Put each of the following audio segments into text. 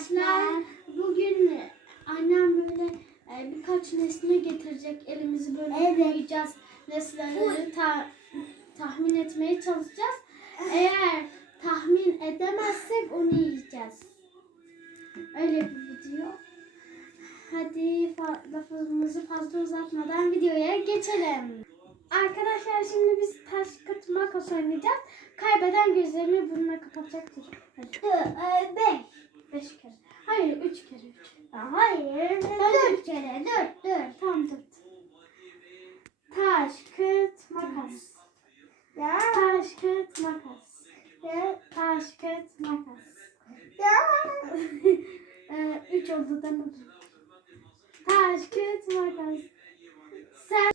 arkadaşlar. Bugün annem böyle e, birkaç nesne getirecek. Elimizi böyle Evet. koyacağız. Nesneleri ta- tahmin etmeye çalışacağız. Eğer tahmin edemezsek onu yiyeceğiz. Öyle bir video. Hadi fa- lafımızı fazla uzatmadan videoya geçelim. Arkadaşlar şimdi biz taş kıt makas oynayacağız. Kaybeden gözlerini burnuna kapatacaktır. Hadi. Dö- Beş. Beş kere. Hayır üç kere üç. Hayır. Dört kere. Dört. Dört. Tamam dört. Taş, kıt, makas. Ya. Taş, kıt, makas. Ya. Taş, kıt, makas. Ya. üç oldu değil mi? Taş, kıt, makas. Sen...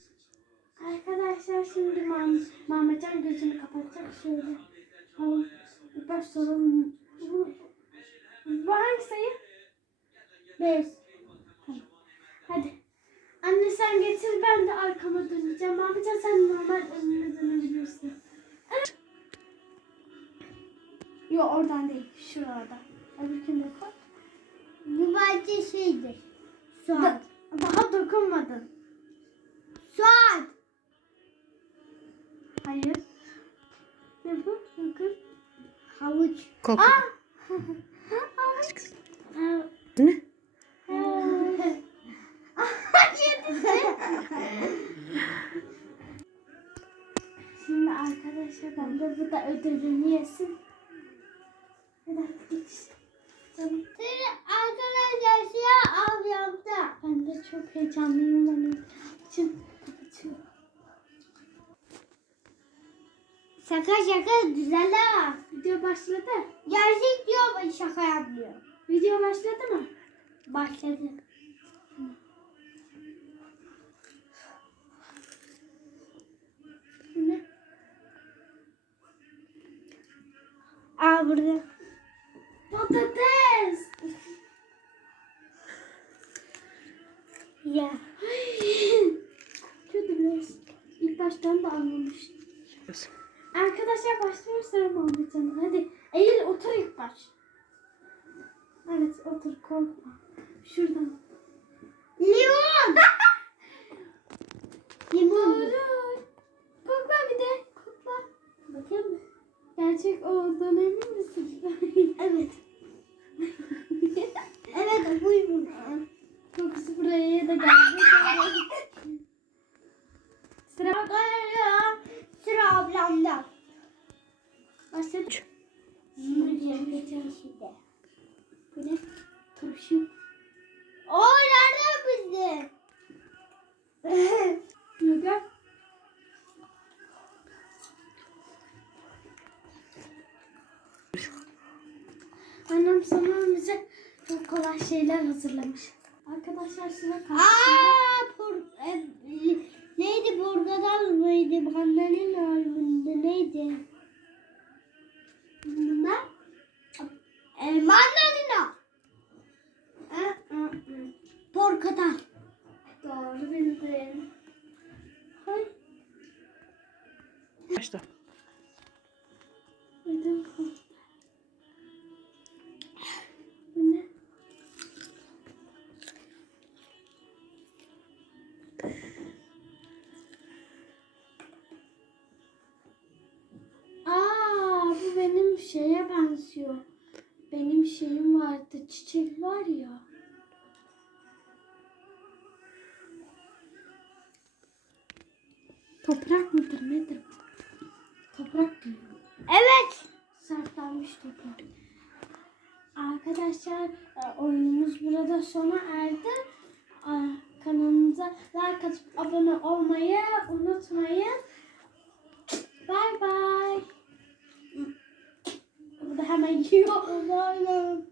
Arkadaşlar şimdi Mam Mahmetcan gözünü kapatacak şöyle. Tamam. İlk baş sayı? Beş. Tamam. Hadi. Anne sen getir ben de arkama döneceğim. Mahmetcan sen normal önüne dönebilirsin. Yok oradan değil. Şurada. Öbürkünü koy. Bu bence şeydir. Da- Suat. daha dokunmadın. Suat. Hayır. Ne bu? Dokun. Havuç. Koku. Aa! Ne? Şimdi arkadaşlar ben de burada ödülünü yesin. Hadi geç. Canım. Seni arkadaşlar siyah al yaptı. Ben de çok heyecanlıyım. Ben için Şaka şaka güzel ha. Video başladı. Gerçek diyor şaka yapmıyor. Video başladı mı? Başladı. Ne? Aa burada. Patates. Ya. Kötü biraz. İlk baştan da anlamıştım. Arkadaşlar başlıyoruz sıra Muhammedcan'ın. Hadi eğil otur ilk baş. Evet otur korkma. Şuradan. Limon. Limon. Doğru. Kokla bir de. Kokla. Bakayım mı? Gerçek olduğuna emin misin? Evet. Evet buyurun. Kokusu buraya da geldi. Sıra Ablamda. başladı. Geçelim şimdi. Bu ne? Turşu. O nereden bildin? Yoga. Annem sana bize çok kolay şeyler hazırlamış. Arkadaşlar sıra kaldı. Aa, por, e, li- neydi portakal mıydı? Mandalina mıydı? Neydi? Ne? E, mandalina. Portakal. Doğru bildin. Başla. Ödüm koptu. Benziyor. Benim şeyim vardı, çiçek var ya. Toprak mıdır nedir? Toprak diyor. Evet. Sertlenmiş toprak. Arkadaşlar e, oyunumuz burada sona erdi. Kanalımıza like atıp abone olmayı unutmayın. Bay bay. Bu da hemen yiyor. Aynen.